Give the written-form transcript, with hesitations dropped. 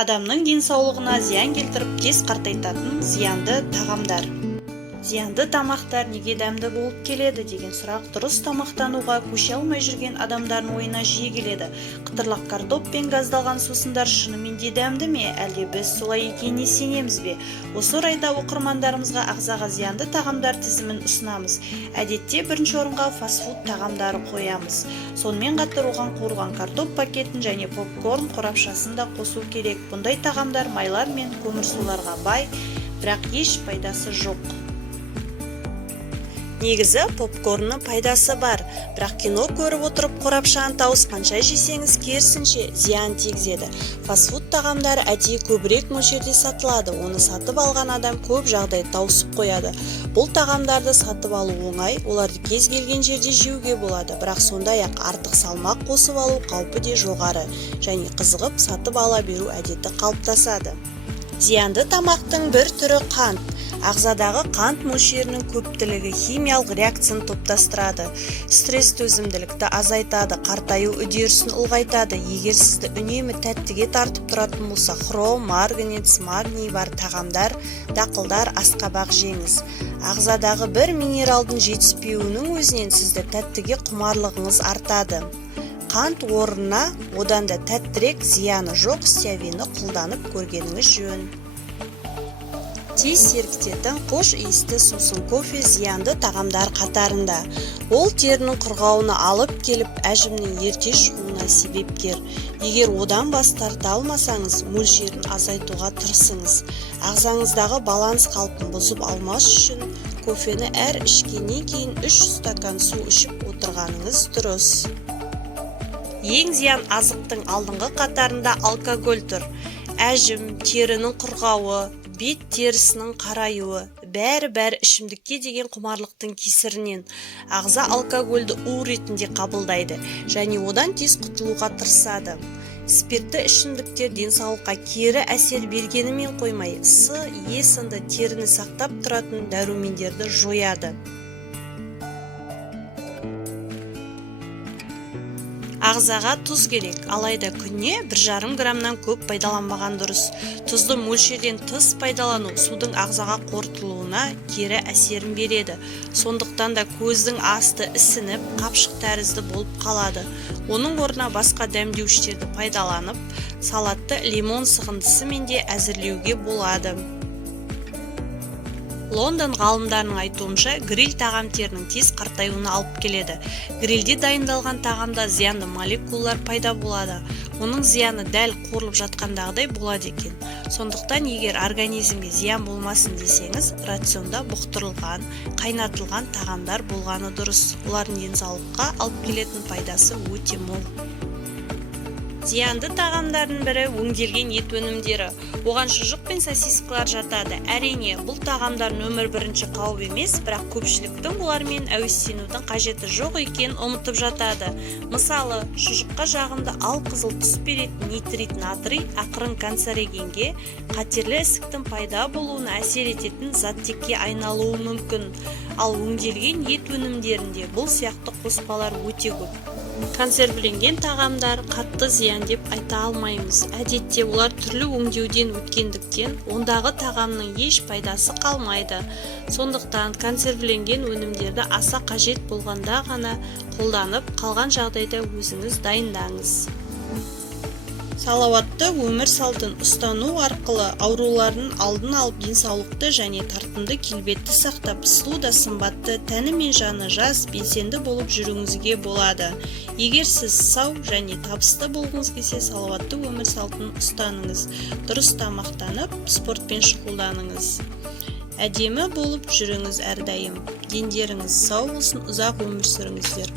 Адамның денсаулығына зиян келтіріп тез қартайтатын зиянды тағамдар. Зиянды тамақтар неге дәмді болып келеді деген сұрақ дұрыс тамақтануға көше алмай жүрген адамдардың ойына жиі келеді. Қытырлақ картоп пен газдалған сусындар шынымен де дәмді ме, әлде біз солай екеніне сенеміз бе? Осы орайда оқырмандарымызға ағзаға зиянды тағамдар тізімін ұсынамыз. Әдетте бірінші орынға фастфуд тағамдары қоямыз. Сонымен қатар оған қуырылған картоп пакетін және попкорн қорапшасын да қосу керек. Бұндай тағамдар майлар мен көмірсуларға бай, бірақ еш пайдасы жоқ. Негізі попкорнның пайдасы бар, бірақ кино көріп отырып қорапшаны тауысқанша жесеңіз керісінше зиян тигізеді. Фастфуд тағамдары әдейі көбірек мөлшерде сатылады, оны сатып алған адам көп жағдай тауысып қояды. Бұл тағамдарды сатып алу оңай, оларды кез келген жерде жеуге болады, бірақ сондай-ақ артық салмақ қосып алу қаупі де жоғары, және қызығып сатып ала беру әдеті қалыптасады. Зиянды тамақтың бір түрі қант. Ағзадағы қант мөлшерінің көптілігі химиялық реакцияны топтастырады, стресс төзімділікті азайтады, қартаю үдерісін ұлғайтады. Егер сізді үнемі тәттіге тартып тұратын болса, хром, марганец, магний бар тағамдар, дақылдар, асқабақ жеңіз. Ағзадағы бір минералдың жетіспеуінің өзінен сізді тәттіге құмарлығыңыз артады. Қант орнына одан да тәттірек, зияны жоқ стевияны қолданып көргеніңіз жөн. Тез сергітетін қош иісті сусын кофе зиянды тағамдар қатарында. Ол терінің құрғауына алып келіп, әжімнің ерте шығуына себепкер. Егер одан бас тарта алмасаңыз, мөлшерін азайтуға тырысыңыз. Ағзаңыздағы баланс қалпын бұзып алмас үшін, кофені әр ішкеннен кейін 3 стакан су ішіп отырғаныңыз дұрыс. Ең зиян азықтың алдыңғы қатарында алкоголь тұр. Әжім, терінің құрғауы, бет терісінің қараюы, бәрі ішімдікке деген құмарлықтың кесірінен. Ағза алкогольді у ретінде қабылдайды және одан тез құтылуға тырысады. Спиртті ішімдіктер денсаулыққа кері әсер бергенімен қоймай, е сынды теріні сақтап тұратын дәрумендерді жояды. Ағзаға тұз керек, алайда күніне 1,5 граммнан көп пайдаланбаған дұрыс. Тұзды мөлшерден тыс пайдалану судың ағзаға қорытылуына кері әсерін береді. Сондықтан да көздің асты ісініп, қапшық тәрізді болып қалады. Оның орнына басқа дәмдеуіштерді пайдаланып, салатты лимон сығындысымен де әзірлеуге болады. Лондон ғалымдарының айтуынша, гриль тағам терінің тез қартаюына алып келеді. Грильде дайындалған тағамда зиянды молекулалар пайда болады. Оның зияны дәл қорылып жатқандағыдай болады екен. Сондықтан егер организмге зиян болмасын десеңіз, рационда бұқтырылған, қайнатылған тағамдар болғаны дұрыс. Олардың денсаулыққа алып келетін пайдасы өте мол. Зиянды тағамдардың бірі өңделген ет өнімдері. Оған шұжық пен сосискалар жатады. Әрине, бұл тағамдардың өмір бірінші қауіп емес, бірақ көпшіліктің олармен әуестенудің қажеті жоқ екенін ұмытып жатады. Мысалы, шұжыққа жағымды алқызыл түс беретін нитрит натрий ақырын канцерогенге, қатерлі ісіктің пайда болуына әсер ететін заттекке айналуы мүмкін. Ал өңделген ет өнімдерінде бұл сияқты қоспалар өте көп. Консервіленген тағамдар қатты зиян деп айта алмаймыз. Әдетте олар түрлі өңдеуден өткендіктен, ондағы тағамның еш пайдасы қалмайды. Сондықтан консервіленген өнімдерді аса қажет болғанда ғана қолданып, қалған жағдайда өзіңіз дайындаңыз. Салауатты өмір салтын ұстану арқылы аурулардың алдын алып денсаулықты және тартымды келбетті сақтап, сұлу да сымбатты, тәні мен жаны жас, белсенді болып жүруіңізге болады. Егер сіз сау және табысты болғыңыз келсе, салауатты өмір салтын ұстаныңыз. Дұрыс тамақтанып, спортпен шұғылданыңыз. Әдемі болып жүріңіз әрдайым. Дендеріңіз сау болсын, ұзақ өмір сүріңіздер.